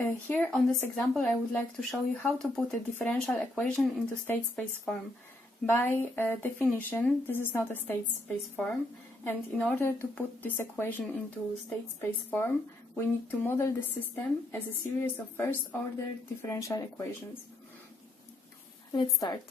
Here on this example I would like to show you how to put a differential equation into state space form. By definition, this is not a state space form, and in order to put this equation into state space form, we need to model the system as a series of first order differential equations. Let's start.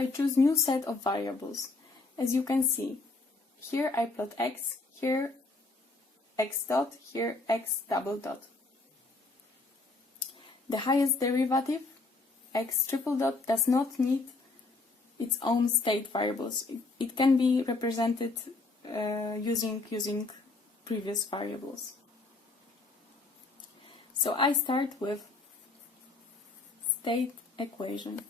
I choose new set of variables. As you can see, here I plot x, here x dot, here x double dot. The highest derivative, x triple dot, does not need its own state variables. It can be represented using previous variables. So I start with state equation.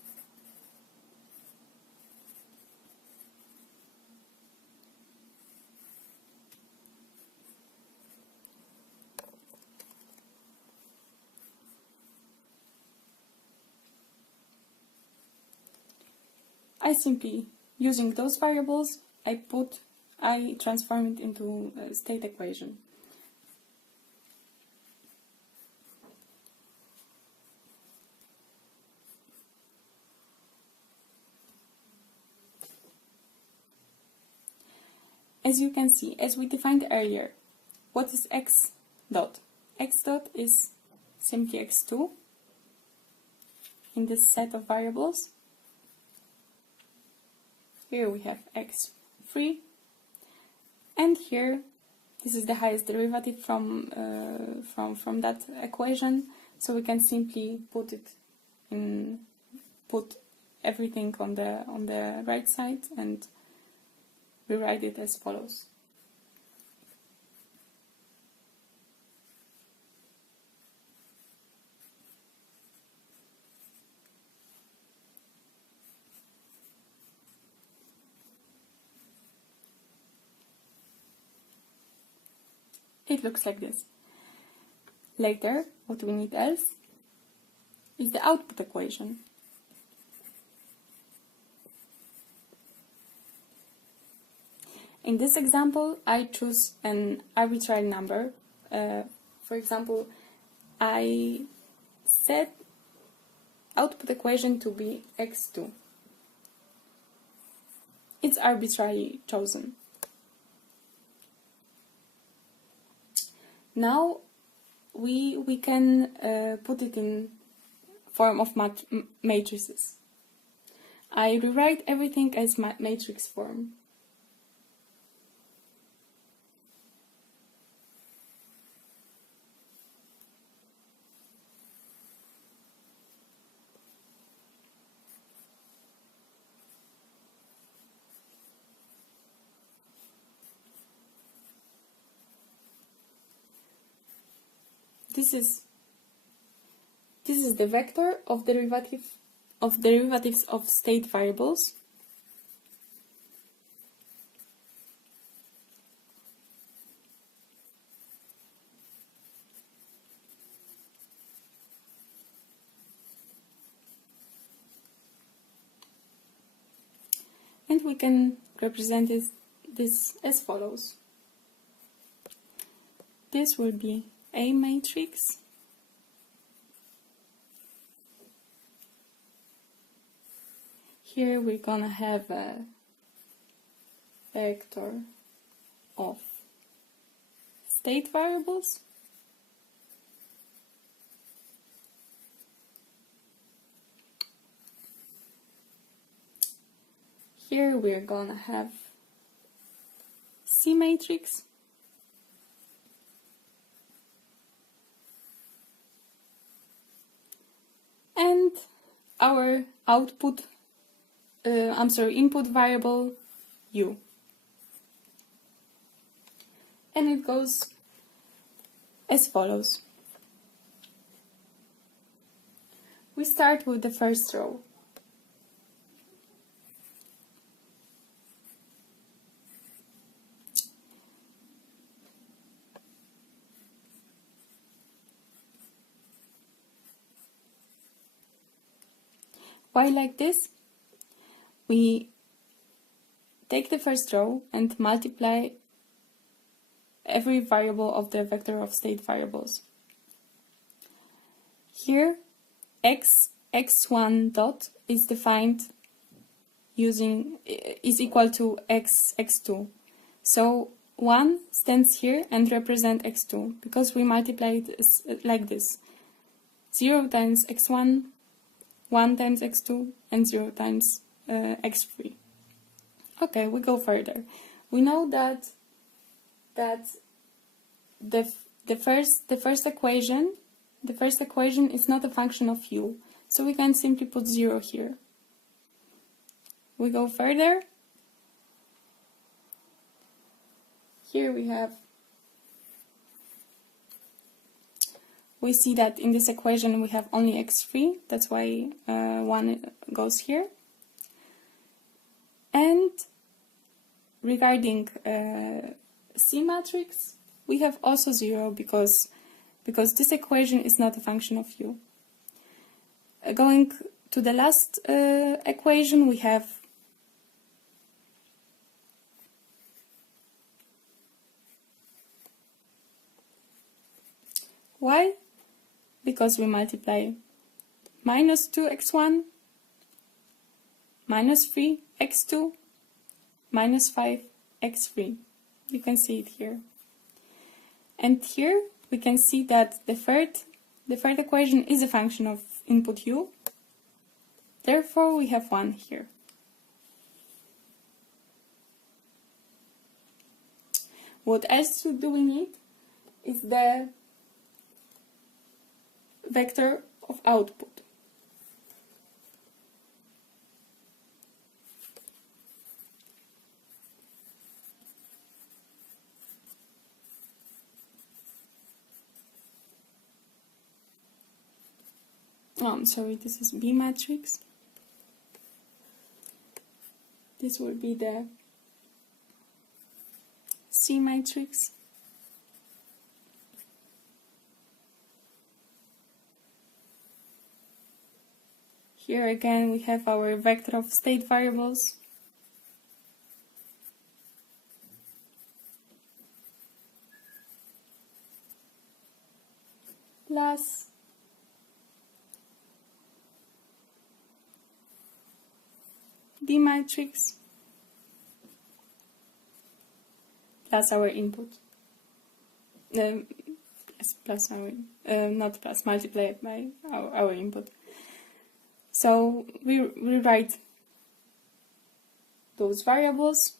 I simply, using those variables, I transform it into a state equation. As you can see, as we defined earlier, what is x dot? X dot is simply x2 in this set of variables. Here we have x3, and here this is the highest derivative from that equation, so we can simply put everything on the right side and rewrite it as follows. It looks like this. Later, what we need else is the output equation. In this example, I choose an arbitrary number. For example, I set output equation to be x2. It's arbitrarily chosen. Now we can put it in form of matrices. I rewrite everything as matrix form. This is the vector of derivatives of state variables. And we can represent this as follows. This will be a matrix, here we're gonna have a vector of state variables, here we're gonna have C matrix, and our input variable u. And it goes as follows. We start with the first row. Why like this? We take the first row and multiply every variable of the vector of state variables. Here, x1 dot is defined is equal to x2. So 1 stands here and represents x2 because we multiply it like this: 0 times x1, 1 times x2, and 0 times x3. Okay, we go further. We know that the first equation is not a function of u, so we can simply put 0 here. We go further. Here we see that in this equation we have only x3, that's why 1 goes here. And regarding C matrix, we have also 0 because this equation is not a function of u. Going to the last equation, we have why? Because we multiply minus 2x1, minus 3x2, minus 5x3. You can see it here. And here we can see that the third equation is a function of input u. Therefore, we have 1 here. What else do we need is the vector of output. Oh, I'm sorry, this is B matrix. This will be the C matrix. Here again we have our vector of state variables. Plus D matrix plus our input. Yes, plus our, not plus, multiplied by our input. So we write those variables.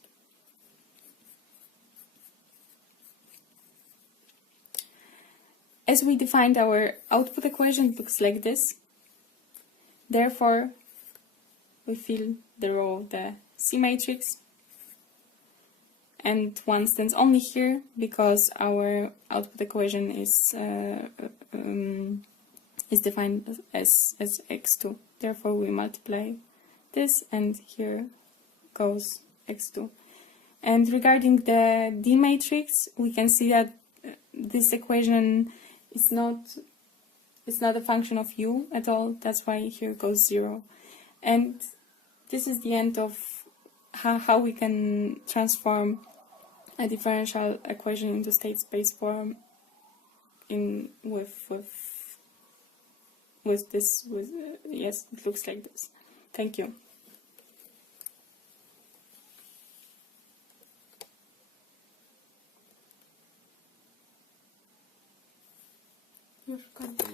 As we defined, our output equation looks like this. Therefore, we fill the row of the C matrix, and 1 stands only here because our output equation is defined as x2. Therefore, we multiply this, and here goes x2. And regarding the D matrix, we can see that this equation is not a function of u at all. That's why here goes 0. And this is the end of how we can transform a differential equation into state space form yes, it looks like this. Thank you. Już kończę.